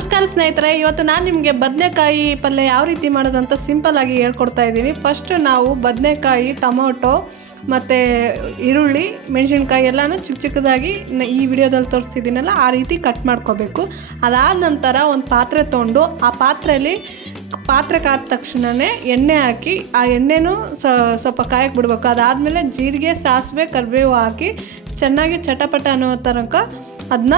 ನಮಸ್ಕಾರ ಸ್ನೇಹಿತರೆ, ಇವತ್ತು ನಾನು ನಿಮಗೆ ಬದನೆಕಾಯಿ ಪಲ್ಯ ಯಾವ ರೀತಿ ಮಾಡೋದಂತ ಸಿಂಪಲ್ ಆಗಿ ಹೇಳ್ಕೊಡ್ತಾ ಇದ್ದೀನಿ. ಫಸ್ಟ್ ನಾವು ಬದನೆಕಾಯಿ, ಟೊಮೊಟೊ ಮತ್ತು ಈರುಳ್ಳಿ, ಮೆಣಸಿನ್ಕಾಯಿ ಎಲ್ಲನೂ ಚಿಕ್ಕ ಚಿಕ್ಕದಾಗಿ ಈ ವಿಡಿಯೋದಲ್ಲಿ ತೋರಿಸ್ತಿದ್ದೀನಲ್ಲ, ಆ ರೀತಿ ಕಟ್ ಮಾಡ್ಕೋಬೇಕು. ಅದಾದ ನಂತರ ಒಂದು ಪಾತ್ರೆ ತೊಗೊಂಡು ಆ ಪಾತ್ರೆಯಲ್ಲಿ ಪಾತ್ರೆ ಕಾದ ತಕ್ಷಣವೇ ಎಣ್ಣೆ ಹಾಕಿ, ಆ ಎಣ್ಣೆನೂ ಸ್ವಲ್ಪ ಕಾಯಕ್ಕೆ ಬಿಡಬೇಕು. ಅದಾದಮೇಲೆ ಜೀರಿಗೆ, ಸಾಸಿವೆ, ಕರಿಬೇವು ಹಾಕಿ ಚೆನ್ನಾಗಿ ಚಟಪಟ ಅನ್ನೋ ತನಕ ಅದನ್ನ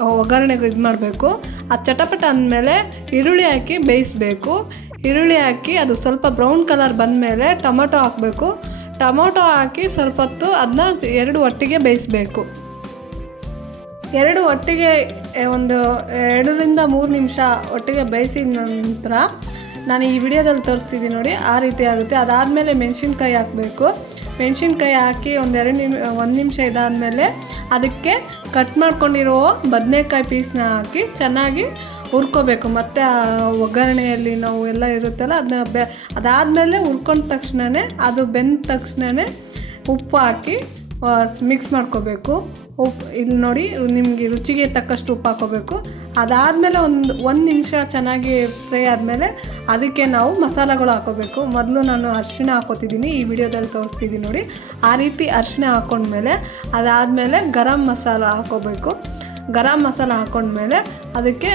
ಒಗ್ಗರಣೆಗೆ ಇದು ಮಾಡಬೇಕು. ಆ ಚಟಪಟ ಅಂದಮೇಲೆ ಈರುಳ್ಳಿ ಹಾಕಿ ಬೇಯಿಸಬೇಕು. ಈರುಳ್ಳಿ ಹಾಕಿ ಅದು ಸ್ವಲ್ಪ ಬ್ರೌನ್ ಕಲರ್ ಬಂದಮೇಲೆ ಟೊಮೊಟೊ ಹಾಕಬೇಕು. ಟೊಮೊಟೊ ಹಾಕಿ ಸ್ವಲ್ಪ ಹೊತ್ತು ಅದನ್ನ ಎರಡು ಒಟ್ಟಿಗೆ ಬೇಯಿಸಬೇಕು. ಎರಡು ಒಟ್ಟಿಗೆ ಒಂದು ಎರಡರಿಂದ ಮೂರು ನಿಮಿಷ ಒಟ್ಟಿಗೆ ಬೇಯಿಸಿದ ನಂತರ ನಾನು ಈ ವಿಡಿಯೋದಲ್ಲಿ ತೋರಿಸ್ತಿದ್ದೀನಿ ನೋಡಿ, ಆ ರೀತಿ ಆಗುತ್ತೆ. ಅದಾದಮೇಲೆ ಮೆಣಸಿನ್ಕಾಯಿ ಹಾಕಬೇಕು. ಮೆಣಸಿನ್ಕಾಯಿ ಹಾಕಿ ಒಂದು ಎರಡು ನಿಮ್, ಒಂದು ನಿಮಿಷ ಇದಾದಮೇಲೆ ಅದಕ್ಕೆ ಕಟ್ ಮಾಡ್ಕೊಂಡಿರೋ ಬದನೆಕಾಯಿ ಪೀಸ್ನ ಹಾಕಿ ಚೆನ್ನಾಗಿ ಹುರ್ಕೋಬೇಕು. ಮತ್ತು ಆ ಒಗ್ಗರಣೆಯಲ್ಲಿ ನಾವು ಎಲ್ಲ ಇರುತ್ತಲ್ಲ ಅದನ್ನ ಬೆ, ಅದಾದಮೇಲೆ ಹುರ್ಕೊಂಡ ತಕ್ಷಣವೇ ಅದು ಬೆಂದ ತಕ್ಷಣವೇ ಉಪ್ಪು ಹಾಕಿ ಮಿಕ್ಸ್ ಮಾಡ್ಕೋಬೇಕು. ಉಪ್ಪು ಇಲ್ಲಿ ನೋಡಿ, ನಿಮಗೆ ರುಚಿಗೆ ತಕ್ಕಷ್ಟು ಉಪ್ಪು ಹಾಕೋಬೇಕು. ಅದಾದಮೇಲೆ ಒಂದು ಒಂದು ನಿಮಿಷ ಚೆನ್ನಾಗಿ ಫ್ರೈ ಆದಮೇಲೆ ಅದಕ್ಕೆ ನಾವು ಮಸಾಲೆಗಳು ಹಾಕೋಬೇಕು. ಮೊದಲು ನಾನು ಅರಿಶಿಣ ಹಾಕೋತಿದ್ದೀನಿ, ಈ ವಿಡಿಯೋದಲ್ಲಿ ತೋರಿಸ್ತಿದ್ದೀನಿ ನೋಡಿ. ಆ ರೀತಿ ಅರಿಶಿಣ ಹಾಕೊಂಡ್ಮೇಲೆ ಅದಾದಮೇಲೆ ಗರಂ ಮಸಾಲ ಹಾಕೋಬೇಕು. ಗರಂ ಮಸಾಲ ಹಾಕೊಂಡ್ಮೇಲೆ ಅದಕ್ಕೆ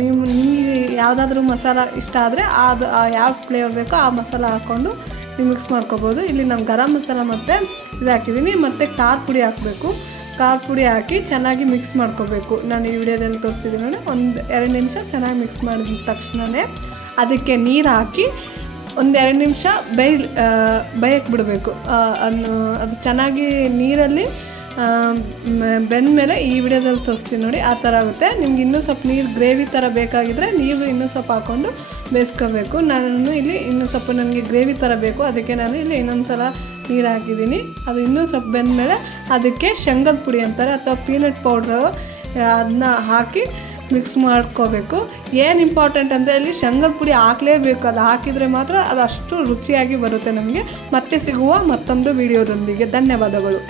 ನೀವು ನಿಮಗೆ ಯಾವುದಾದ್ರೂ ಮಸಾಲ ಇಷ್ಟ ಆದರೆ ಅದು ಯಾವ ಫ್ಲೇವರ್ ಬೇಕೋ ಆ ಮಸಾಲ ಹಾಕ್ಕೊಂಡು ನೀವು ಮಿಕ್ಸ್ ಮಾಡ್ಕೋಬೋದು. ಇಲ್ಲಿ ನಾನು ಗರಂ ಮಸಾಲ ಮತ್ತು ಇದು ಹಾಕಿದ್ದೀನಿ ಮತ್ತು ಖಾರ ಪುಡಿ ಹಾಕಬೇಕು. ಖಾರ ಪುಡಿ ಹಾಕಿ ಚೆನ್ನಾಗಿ ಮಿಕ್ಸ್ ಮಾಡ್ಕೋಬೇಕು. ನಾನು ಈ ವಿಡಿಯೋದಲ್ಲಿ ತೋರಿಸಿದ್ದೀನಿ ನೋಡಿ, ಒಂದು ಎರಡು ನಿಮಿಷ ಚೆನ್ನಾಗಿ ಮಿಕ್ಸ್ ಮಾಡಿದ ತಕ್ಷಣವೇ ಅದಕ್ಕೆ ನೀರು ಹಾಕಿ ಒಂದು ಎರಡು ನಿಮಿಷ ಬೇಯ್ ಬೇಯಕ್ಕೆ ಬಿಡಬೇಕು. ಅದು ಚೆನ್ನಾಗಿ ನೀರಲ್ಲಿ ಬೆಂದ ಮೇಲೆ ಈ ವಿಡಿಯೋದಲ್ಲಿ ತೋರಿಸ್ತೀನಿ ನೋಡಿ, ಆ ಥರ ಆಗುತ್ತೆ. ನಿಮ್ಗೆ ಇನ್ನೂ ಸ್ವಲ್ಪ ನೀರು ಗ್ರೇವಿ ಥರ ಬೇಕಾಗಿದ್ದರೆ ನೀರು ಇನ್ನೂ ಸ್ವಲ್ಪ ಹಾಕ್ಕೊಂಡು ಬೇಯಿಸ್ಕೋಬೇಕು. ನಾನು ಇಲ್ಲಿ ಇನ್ನೂ ಸ್ವಲ್ಪ ನನಗೆ ಗ್ರೇವಿ ಥರ ಬೇಕು, ಅದಕ್ಕೆ ನಾನು ಇಲ್ಲಿ ಇನ್ನೊಂದು ಸಲ ನೀರು ಹಾಕಿದ್ದೀನಿ. ಅದು ಇನ್ನೂ ಸ್ವಲ್ಪ ಬೆಂದ ಮೇಲೆ ಅದಕ್ಕೆ ಶೇಂಗದ ಪುಡಿ ಅಂತಾರೆ, ಅಥವಾ ಪೀನಟ್ ಪೌಡ್ರು ಅದನ್ನ ಹಾಕಿ ಮಿಕ್ಸ್ ಮಾಡ್ಕೋಬೇಕು. ಏನು ಇಂಪಾರ್ಟೆಂಟ್ ಅಂದರೆ ಅಲ್ಲಿ ಶೇಂಗದ ಪುಡಿ ಹಾಕಲೇಬೇಕು, ಅದು ಹಾಕಿದರೆ ಮಾತ್ರ ಅದು ಅಷ್ಟು ರುಚಿಯಾಗಿ ಬರುತ್ತೆ ನಮಗೆ. ಮತ್ತೆ ಸಿಗುವ ಮತ್ತೊಂದು ವಿಡಿಯೋದೊಂದಿಗೆ. ಧನ್ಯವಾದಗಳು.